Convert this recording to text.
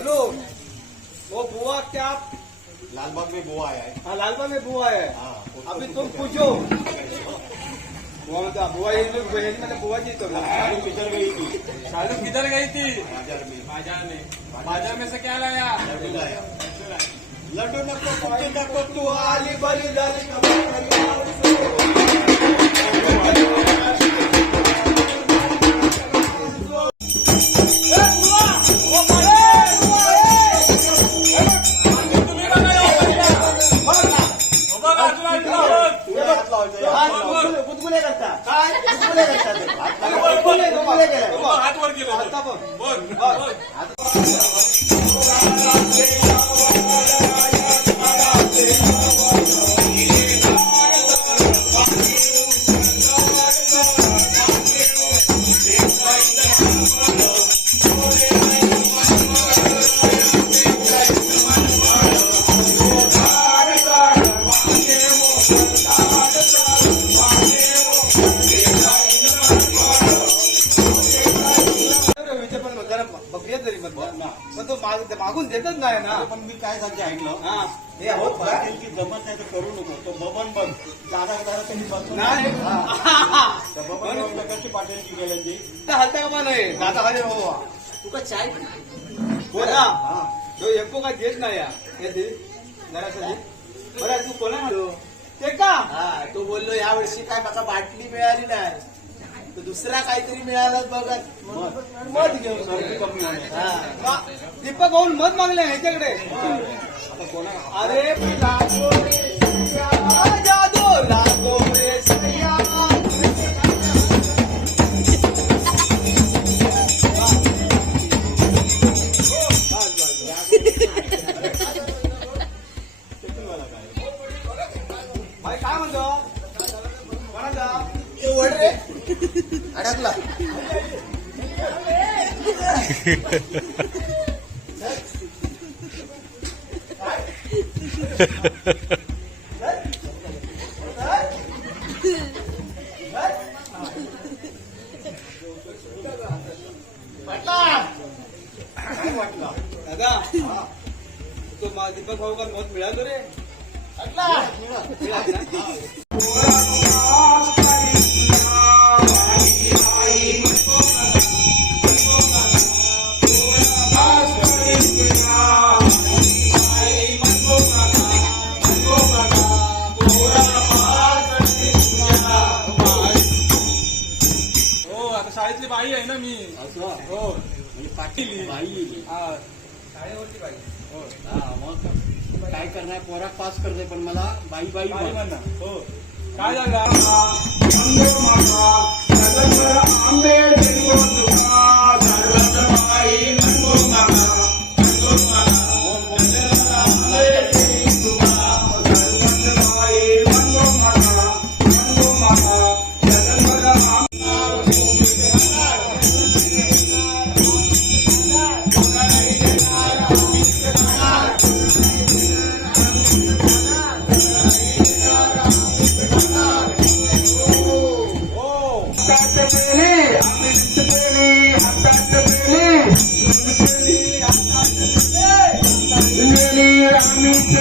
Hello. वो बुआ क्या लालबाग में बुआ आया है। हाँ लालबाग में बुआ आया है अभी तुम पूछो। बुआ बुआ ये लोग बहन मतलब बुआ जी तो शालू किधर गई थी? शालू किधर गई थी? बाजार में। बाजार में। बाजार में से क्या लाया? लड्डू लाया। लड्डू नको तू आली बली लाली हात वर केलं पण तो माग- मागून देतच नाही ना. पण मी काय सांगते ऐकलं? हा. हे होत पाटील की जमत नाही तर करू नको. तो बबन बघ. दादा दादा तुम्ही बसून नाही. तर बबन बघ कशी पाटीलची गेल्यांची तर हलता का नाही दादा अरे बाबा तुका चाय हो ना हा. तो एको काय देत नाही या? हे दे जरासं दे. बरं तू कोणा म्हणतो ते का? हा तो बोललो या वर्षी काय मला बाटली मिळाली नाही. दुसरा काहीतरी मिळालं बघत मत घेऊन. कमी दीपक भाऊन मत मागले ह्याच्याकडे. अरे दादा तो दीपक भाऊ का मत मिळालो रे. मिळालं बाई आहे ना मी. हो. म्हणजे पाटील बाई हा. हो. हा मग काय करणार? पोराक पास करते पण मला बाई बाई म्हण. हो. काय झालं? म्हातारी